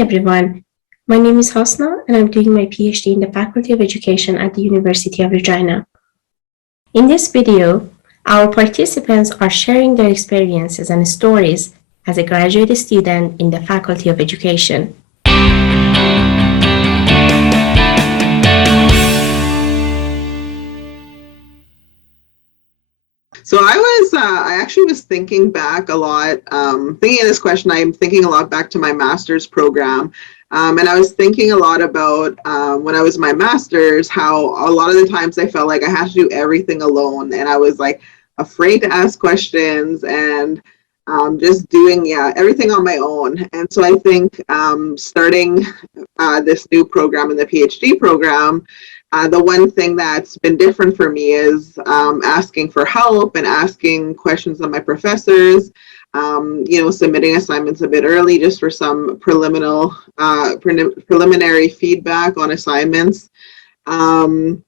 everyone. My name is Hosna and I'm doing my PhD in the Faculty of Education at the University of Regina. In this video, our participants are sharing their experiences and stories as a graduate student in the Faculty of Education. So I actually was thinking back a lot, thinking of this question, I'm thinking a lot back to my master's program. And I was thinking a lot about when I was my master's, how a lot of the times I felt like I had to do everything alone. And I was like afraid to ask questions and just doing, everything on my own. And so I think starting this new program in the PhD program, the one thing that's been different for me is asking for help and asking questions of my professors, submitting assignments a bit early just for some preliminary feedback on assignments. And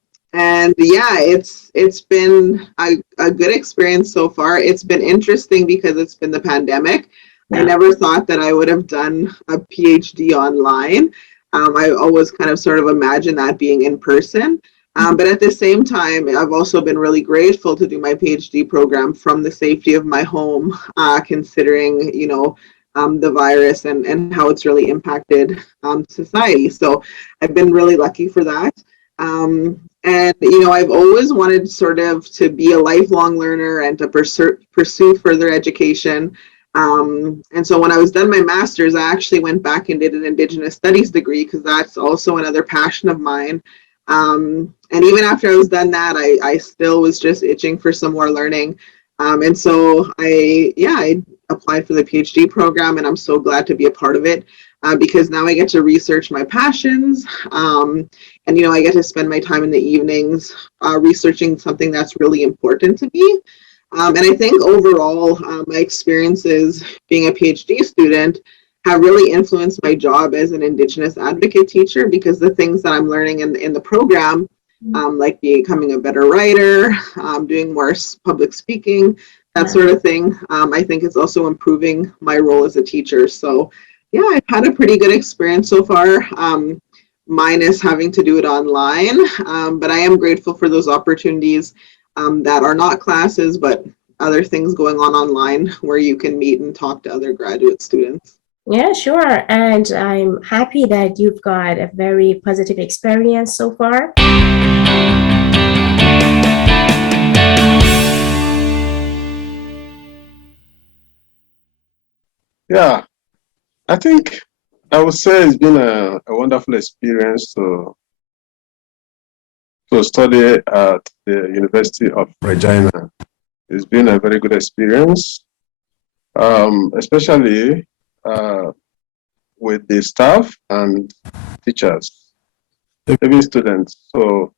yeah, it's been a good experience so far. It's been interesting because it's been the pandemic. Yeah. I never thought that I would have done a PhD online. I always kind of sort of imagined that being in person. But at the same time, I've also been really grateful to do my PhD program from the safety of my home, considering, the virus and how it's really impacted society. So I've been really lucky for that. And, I've always wanted sort of to be a lifelong learner and to pursue further education. And so when I was done my master's, I actually went back and did an Indigenous Studies degree because that's also another passion of mine. And even after I was done that, I still was just itching for some more learning. And so I applied for the PhD program, and I'm so glad to be a part of it because now I get to research my passions. And, I get to spend my time in the evenings researching something that's really important to me. And I think overall, my experiences being a PhD student have really influenced my job as an Indigenous advocate teacher because the things that I'm learning in the program, like becoming a better writer, doing more public speaking, that sort of thing, I think it's also improving my role as a teacher. So yeah, I've had a pretty good experience so far, minus having to do it online, but I am grateful for those opportunities that are not classes, but other things going on online where you can meet and talk to other graduate students. Yeah, sure. And I'm happy that you've got a very positive experience so far. Yeah, I think I would say it's been a wonderful experience to study at the University of Regina. It's been a very good experience, especially with the staff and teachers, even students. So,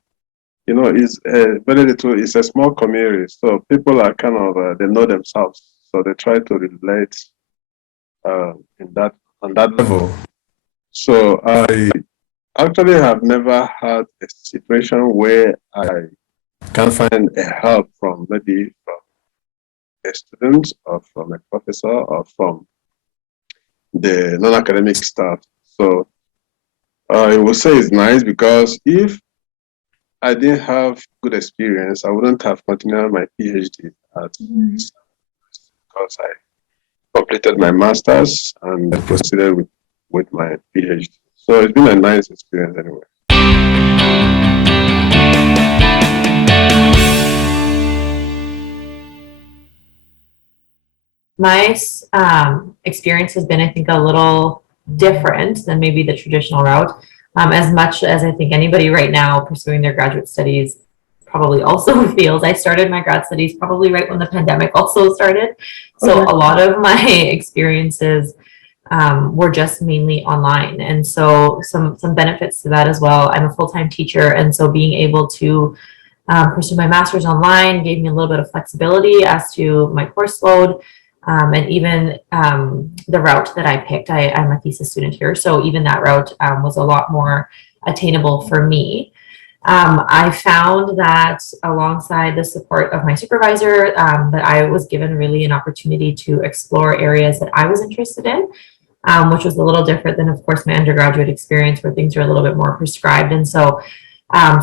it's it's a small community. So people are kind of, they know themselves. So they try to relate on that level. So I actually have never had a situation where I can't find a help from maybe from a student or from a professor or from the non-academic staff. So I would say it's nice because if I didn't have good experience, I wouldn't have continued my PhD because I completed my master's and proceeded with my PhD. So it's been a nice experience anyway. My experience has been, I think, a little different than maybe the traditional route. As much as I think anybody right now pursuing their graduate studies probably also feels. I started my grad studies probably right when the pandemic also started. So a lot of my experiences were just mainly online. And so some benefits to that as well. I'm a full-time teacher. And so being able to pursue my master's online gave me a little bit of flexibility as to my course load. And even the route that I picked, I'm a thesis student here. So even that route was a lot more attainable for me. I found that alongside the support of my supervisor, that I was given really an opportunity to explore areas that I was interested in. which was a little different than, of course, my undergraduate experience where things are a little bit more prescribed. And so,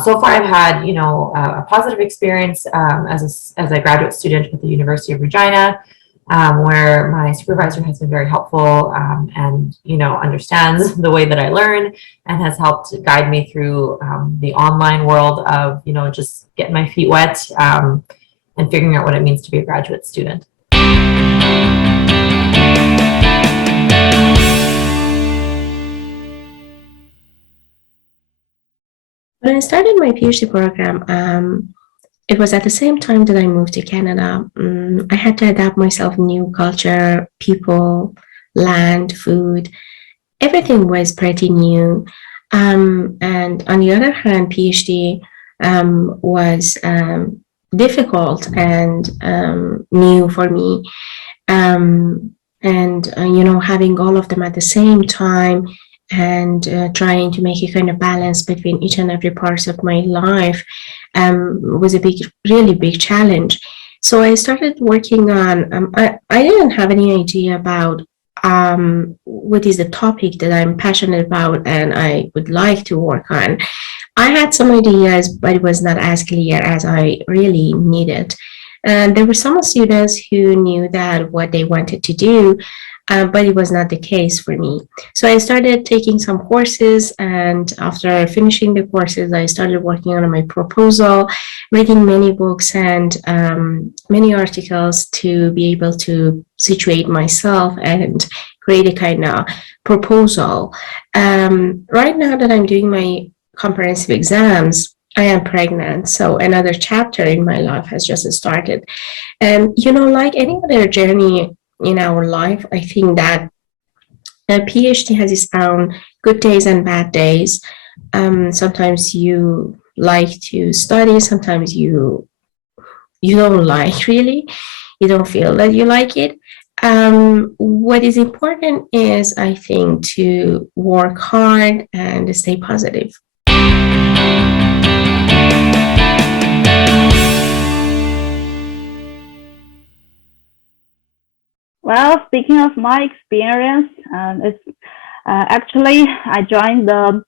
so far I've had, you know, a positive experience as a graduate student with the University of Regina, where my supervisor has been very helpful and, you know, understands the way that I learn and has helped guide me through the online world of, you know, just getting my feet wet and figuring out what it means to be a graduate student. When I started my PhD program, it was at the same time that I moved to Canada. I had to adapt myself, new culture, people, land, food. Everything was pretty new. And on the other hand, PhD was difficult and new for me. You know, having all of them at the same time and trying to make a kind of balance between each and every part of my life was a really big challenge. So I started working on, I didn't have any idea about what is the topic that I'm passionate about and I would like to work on. I had some ideas, but it was not as clear as I really needed. And there were some students who knew that what they wanted to do, but it was not the case for me. So I started taking some courses, and after finishing the courses, I started working on my proposal, reading many books and many articles to be able to situate myself and create a kind of proposal. Right now that I'm doing my comprehensive exams, I am pregnant, so another chapter in my life has just started. And, you know, like any other journey in our life, I think that a PhD has its own good days and bad days. Sometimes you like to study, sometimes you don't like really, you don't feel that you like it. What is important is, I think, to work hard and stay positive. Well, speaking of my experience, actually I joined the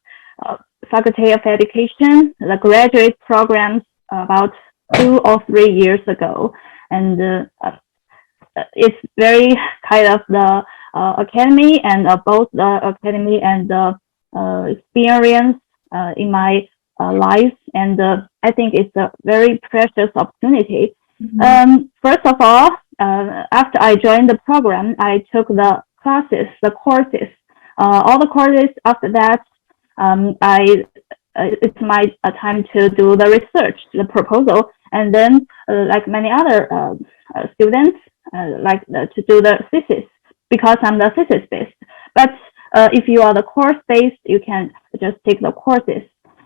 Faculty of Education, the graduate programs, about 2 or 3 years ago, and it's very kind of the academy and both the academy and the experience in my life, and I think it's a very precious opportunity. First of all, after I joined the program, I took the courses, all the courses. After that, it's my time to do the research, the proposal, and then like many other students, to do the thesis, because I'm the thesis based. But if you are the course based, you can just take the courses.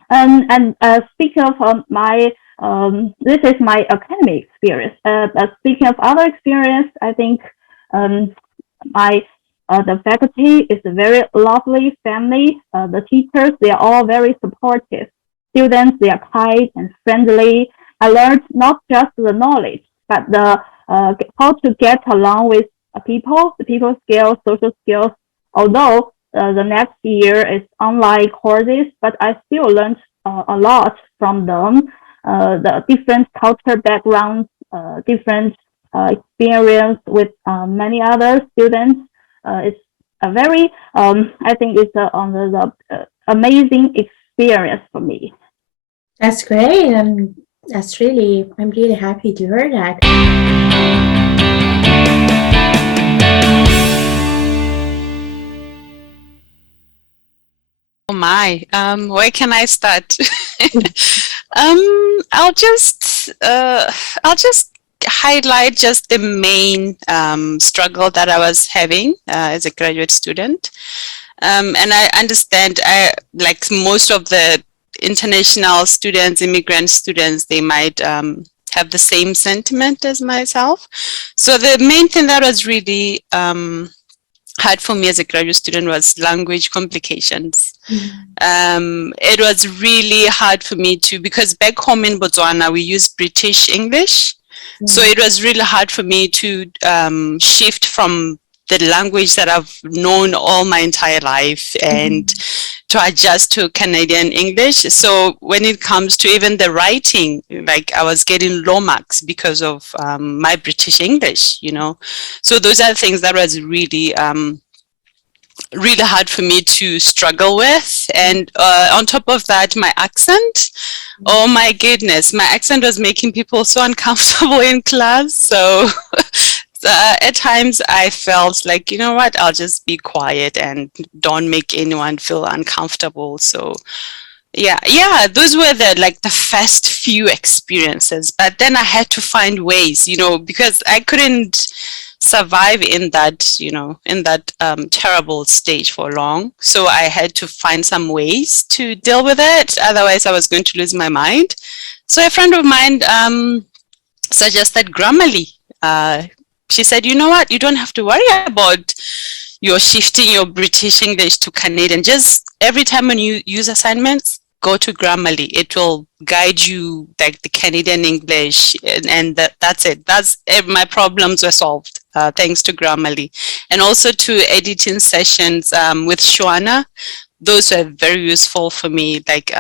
And speaking of my this is my academic experience. Speaking of other experience, I think the faculty is a very lovely family. The teachers, they are all very supportive. Students, they are kind and friendly. I learned not just the knowledge, but the how to get along with people, the people skills, social skills. Although the next year is online courses, but I still learned a lot from them. The different culture backgrounds, different experience with many other students. It's a very, I think it's the amazing experience for me. That's great. I'm really happy to hear that. Oh my, where can I start? I'll just highlight just the main struggle that I was having as a graduate student. And I understand, like most of the international students, immigrant students, they might have the same sentiment as myself. So the main thing that was really hard for me as a graduate student was language complications. It was really hard for me because back home in Botswana, we use British English. So it was really hard for me to shift from the language that I've known all my entire life and to adjust to Canadian English. So when it comes to even the writing, like I was getting low marks because of my British English, you know. So those are things that was really really hard for me to struggle with. And on top of that, my accent, oh my goodness, my accent was making people so uncomfortable in class. So at times I felt like, you know what, I'll just be quiet and don't make anyone feel uncomfortable. So yeah, those were the first few experiences. But then I had to find ways, you know, because I couldn't survive in that, you know, in that terrible stage for long. So I had to find some ways to deal with it. Otherwise, I was going to lose my mind. So a friend of mine suggested Grammarly. She said, you know what, you don't have to worry about you're shifting your British English to Canadian. Just every time when you use assignments, go to Grammarly. It will guide you like the Canadian English, and that's it. That's it. My problems were solved thanks to Grammarly, and also to editing sessions with Shoana. Those were very useful for me. Like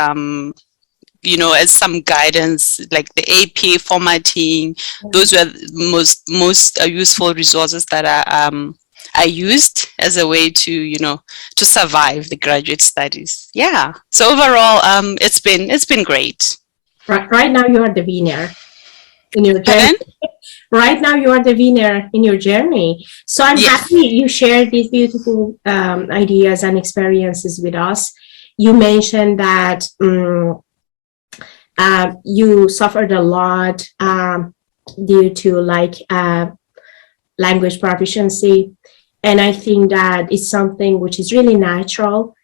you know, as some guidance, like the AP formatting. Those were most useful resources that I used as a way to, you know, to survive the graduate studies. Yeah. So overall, it's been great. Right now, you are the winner in your journey. Pardon? Right now, you are the winner in your journey. So I'm happy you shared these beautiful ideas and experiences with us. You mentioned that you suffered a lot due to language proficiency. And I think that it's something which is really natural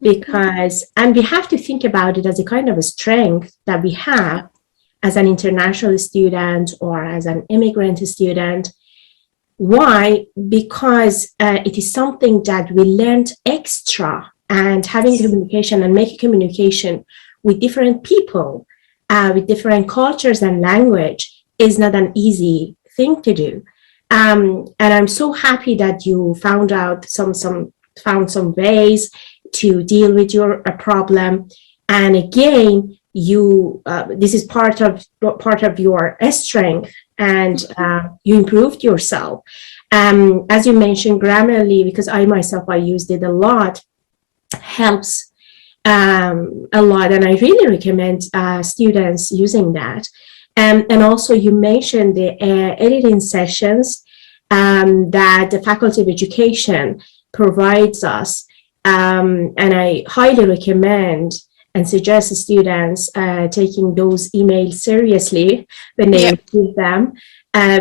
because, and we have to think about it as a kind of a strength that we have as an international student or as an immigrant student. Why? Because it is something that we learned extra, and having communication and making communication with different people, with different cultures and language is not an easy thing to do. And I'm so happy that you found some ways to deal with your problem. And again, this is part of your strength, and you improved yourself. As you mentioned, Grammarly, because I used it a lot, helps a lot, and I really recommend students using that. And also, you mentioned the editing sessions that the Faculty of Education provides us, and I highly recommend and suggest students taking those emails seriously when they receive them,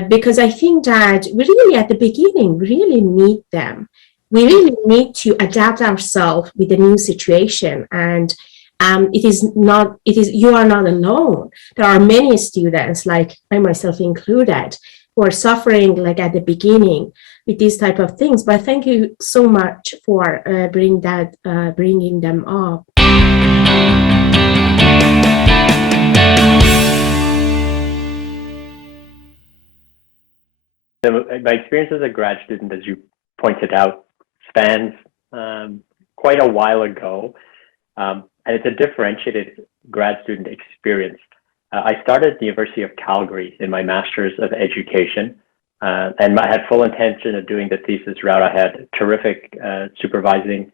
because I think that we really, at the beginning, really need them. We really need to adapt ourselves with the new situation, and you are not alone. There are many students, like I myself included, who are suffering like at the beginning with these type of things. But thank you so much for bringing them up. My experience as a grad student, as you pointed out, spans quite a while ago, and it's a differentiated grad student experience. I started at the University of Calgary in my Master's of Education, and I had full intention of doing the thesis route. I had a terrific supervising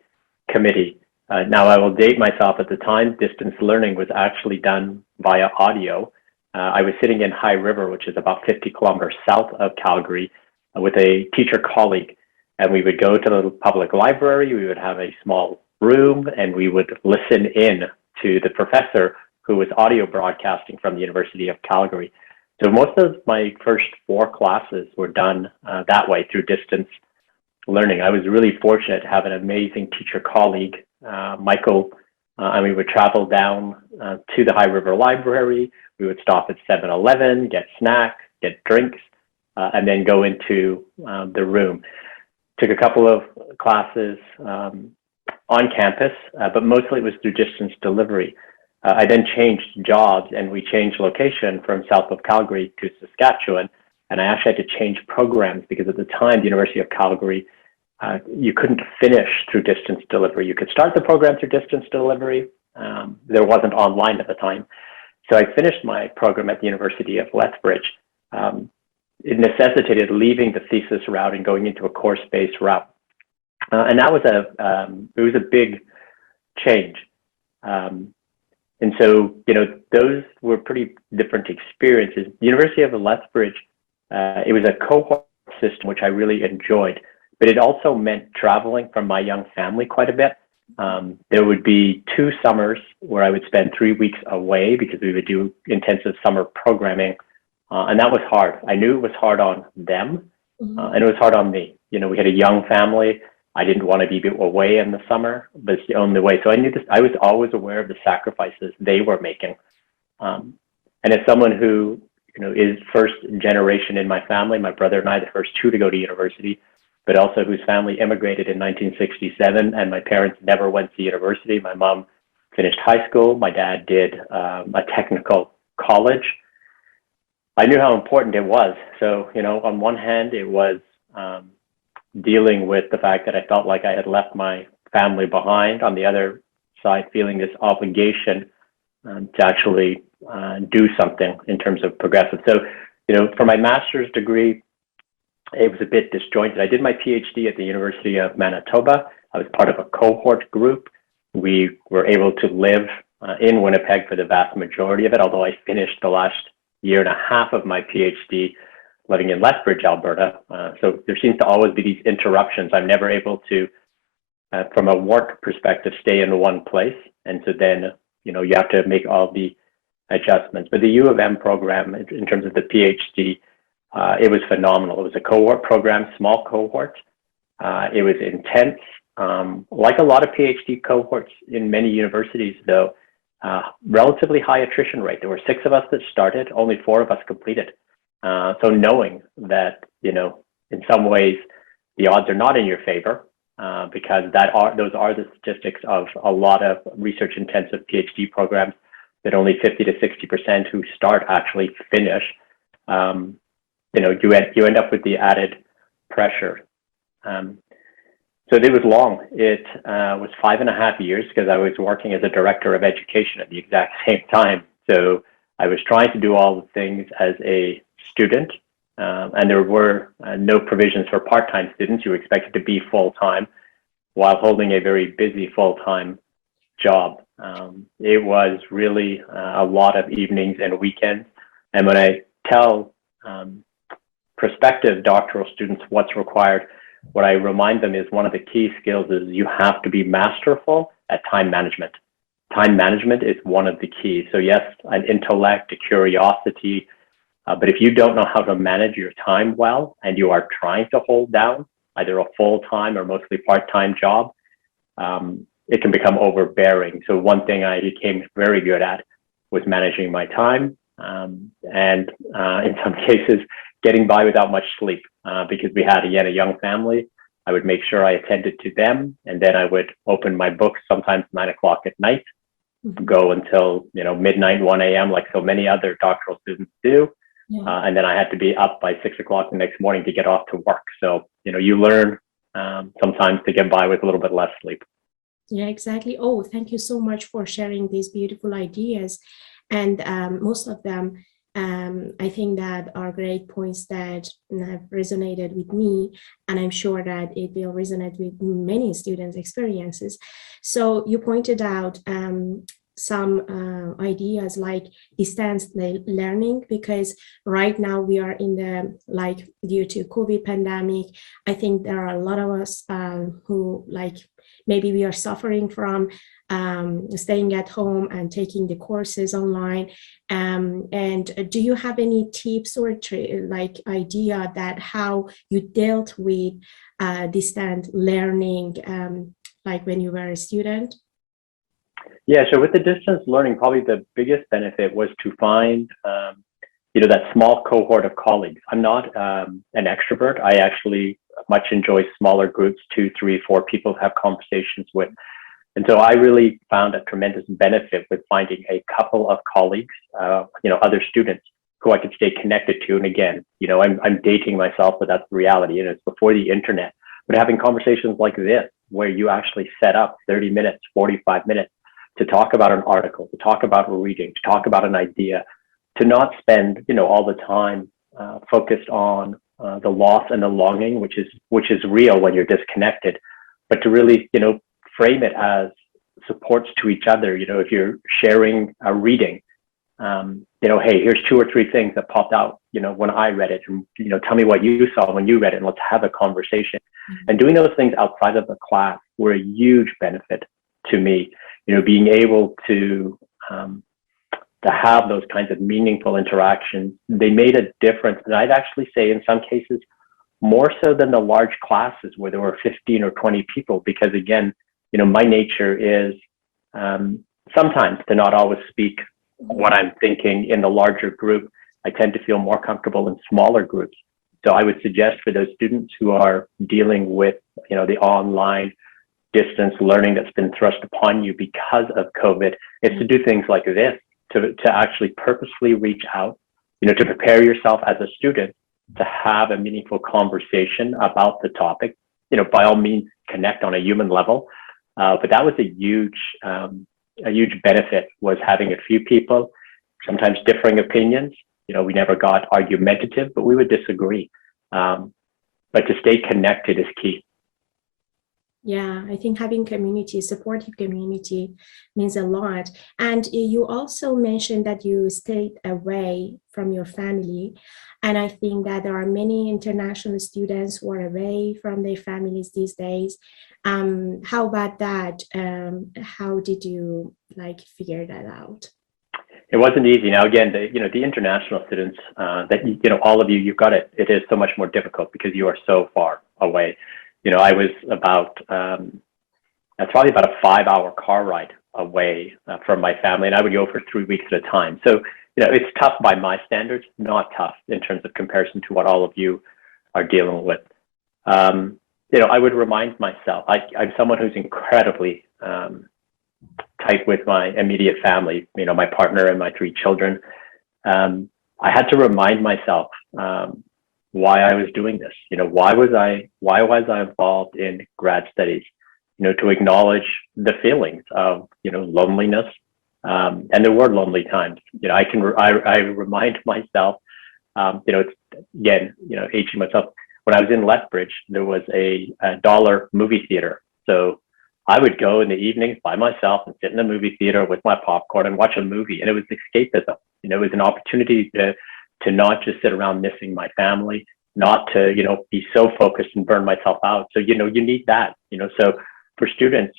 committee. Now, I will date myself. At the time, distance learning was actually done via audio. I was sitting in High River, which is about 50 kilometers south of Calgary, with a teacher colleague. And we would go to the public library, we would have a small room, and we would listen in to the professor who was audio broadcasting from the University of Calgary. So most of my first 4 classes were done that way, through distance learning. I was really fortunate to have an amazing teacher colleague, Michael, and we would travel down to the High River Library. We would stop at 7-Eleven, get snacks, get drinks, and then go into the room. Took a couple of classes on campus, but mostly it was through distance delivery. I then changed jobs, and we changed location from south of Calgary to Saskatchewan. And I actually had to change programs because at the time, the University of Calgary, you couldn't finish through distance delivery. You could start the program through distance delivery. There wasn't online at the time. So I finished my program at the University of Lethbridge. It necessitated leaving the thesis route and going into a course-based route. And that was it was a big change. And so, those were pretty different experiences. The University of Lethbridge, it was a cohort system, which I really enjoyed, but it also meant traveling from my young family quite a bit. There would be 2 summers where I would spend 3 weeks away because we would do intensive summer programming. And that was hard. I knew it was hard on them, and it was hard on me. We had a young family. I didn't want to be away in the summer, but it's the only way. So I knew this. I was always aware of the sacrifices they were making. And as someone who, is first generation in my family, my brother and I, the first 2 to go to university, but also whose family immigrated in 1967, and my parents never went to university. My mom finished high school. My dad did a technical college. I knew how important it was. So, on one hand, it was dealing with the fact that I felt like I had left my family behind. On the other side, feeling this obligation to actually do something in terms of progressive. So, for my master's degree, it was a bit disjointed. I did my PhD at the University of Manitoba. I was part of a cohort group. We were able to live in Winnipeg for the vast majority of it, although I finished the last year and a half of my PhD living in Lethbridge, Alberta. So there seems to always be these interruptions. I'm never able to, from a work perspective, stay in one place. And so then, you have to make all the adjustments. But the U of M program, in terms of the PhD, it was phenomenal. It was a cohort program, small cohort. It was intense. Like a lot of PhD cohorts in many universities, though, relatively high attrition rate. There were 6 of us that started, only 4 of us completed. So knowing that, in some ways, the odds are not in your favor, because those are the statistics of a lot of research-intensive PhD programs, that only 50 to 60% who start actually finish. You end up with the added pressure. So it was long. It was 5.5 years because I was working as a director of education at the exact same time. So I was trying to do all the things as a student, and there were no provisions for part-time students. You were expected to be full-time while holding a very busy full-time job. It was really a lot of evenings and weekends. And when I tell prospective doctoral students what's required, what I remind them is one of the key skills is you have to be masterful at time management. Time management is one of the keys. So yes, an intellect, a curiosity, but if you don't know how to manage your time well, and you are trying to hold down either a full-time or mostly part-time job, it can become overbearing. So one thing I became very good at was managing my time, and in some cases, getting by without much sleep, because we had, again, a young family. I would make sure I attended to them, and then I would open my books sometimes 9 o'clock at night, go until midnight, 1 a.m., like so many other doctoral students do. Yeah. And then I had to be up by 6 o'clock the next morning to get off to work. So, you learn sometimes to get by with a little bit less sleep. Yeah, exactly. Oh, thank you so much for sharing these beautiful ideas. And most of them, I think that are great points that have resonated with me, and I'm sure that it will resonate with many students' experiences. So you pointed out some ideas like distance learning, because right now we are in the, due to COVID pandemic, I think there are a lot of us who maybe we are suffering from staying at home and taking the courses online. And do you have any tips or idea that how you dealt with distant learning, when you were a student? Yeah, so with the distance learning, probably the biggest benefit was to find, that small cohort of colleagues. I'm not an extrovert. I actually much enjoy smaller groups, 2, 3, 4 people to have conversations with. And so I really found a tremendous benefit with finding a couple of colleagues, other students who I could stay connected to. And again, I'm dating myself, but that's the reality. And it's before the internet, but having conversations like this, where you actually set up 30 minutes, 45 minutes to talk about an article, to talk about a reading, to talk about an idea, to not spend, all the time focused on the loss and the longing, which is real when you're disconnected, but to really, frame it as supports to each other. If you're sharing a reading, hey, here's 2 or 3 things that popped out, when I read it, and, tell me what you saw when you read it, and let's have a conversation. And doing those things outside of the class were a huge benefit to me, being able to have those kinds of meaningful interactions. They made a difference. And I'd actually say in some cases, more so than the large classes where there were 15 or 20 people, because again, my nature is sometimes to not always speak what I'm thinking in the larger group. I tend to feel more comfortable in smaller groups. So I would suggest for those students who are dealing with, the online distance learning that's been thrust upon you because of COVID, is to do things like this, to actually purposely reach out, to prepare yourself as a student to have a meaningful conversation about the topic. By all means, connect on a human level. But that was a huge benefit, was having a few people, sometimes differing opinions. We never got argumentative, but we would disagree. But to stay connected is key. Yeah, I think having community, supportive community means a lot. And you also mentioned that you stayed away from your family. And I think that there are many international students who are away from their families these days. How about that? How did you figure that out? It wasn't easy. Now, again, the international students that, all of you, you've got it. It is so much more difficult because you are so far away. I was that's probably about a 5-hour car ride away from my family, and I would go for 3 weeks at a time. So, it's tough by my standards, not tough in terms of comparison to what all of you are dealing with. I would remind myself, I'm someone who's incredibly tight with my immediate family, my partner and my 3 children. I had to remind myself why I was doing this. Why was I involved in grad studies? To acknowledge the feelings of, loneliness, and there were lonely times. I remind myself, it's, again, aging myself. When I was in Lethbridge, there was a $1 movie theater. So I would go in the evenings by myself and sit in the movie theater with my popcorn and watch a movie. And it was escapism. It was an opportunity to not just sit around missing my family, not to, be so focused and burn myself out. So, you need that, so for students,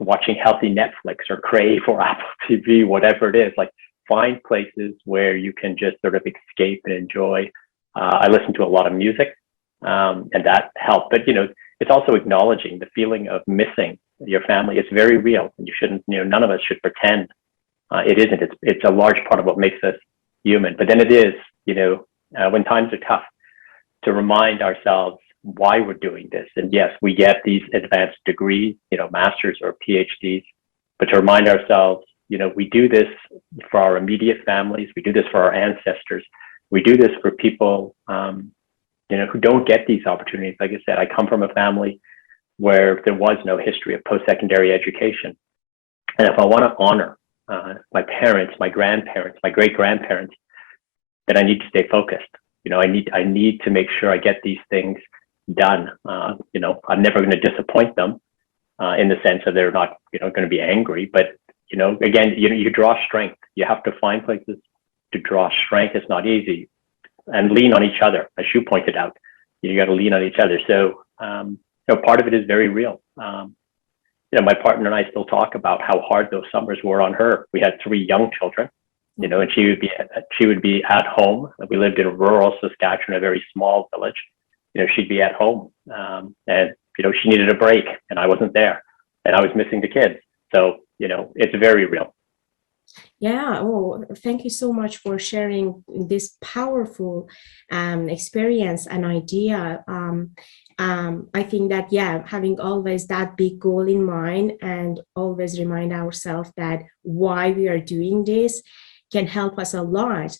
watching healthy Netflix or Crave or Apple TV, whatever it is, find places where you can just sort of escape and enjoy. I listen to a lot of music, and that helped. But, it's also acknowledging the feeling of missing your family. It's very real, and you shouldn't, none of us should pretend it isn't. It's a large part of what makes us human. But then it is, when times are tough, to remind ourselves why we're doing this. And yes, we get these advanced degrees, masters or PhDs, but to remind ourselves, we do this for our immediate families. We do this for our ancestors. We do this for people, who don't get these opportunities. Like I said, I come from a family where there was no history of post-secondary education. And if I want to honor my parents, my grandparents, my great-grandparents, then I need to stay focused. I need to make sure I get these things done. I'm never going to disappoint them in the sense that they're not, going to be angry. But, again, you draw strength. You have to find places to draw strength. It's not easy. And lean on each other, as you pointed out. You got to lean on each other. So, part of it is very real. My partner and I still talk about how hard those summers were on her. We had 3 young children, and she would be at home. We lived in rural Saskatchewan, a very small village. She'd be at home, and she needed a break, and I wasn't there, and I was missing the kids. So it's very real. Yeah. Oh, thank you so much for sharing this powerful experience and idea. I think that, having always that big goal in mind and always remind ourselves that why we are doing this can help us a lot.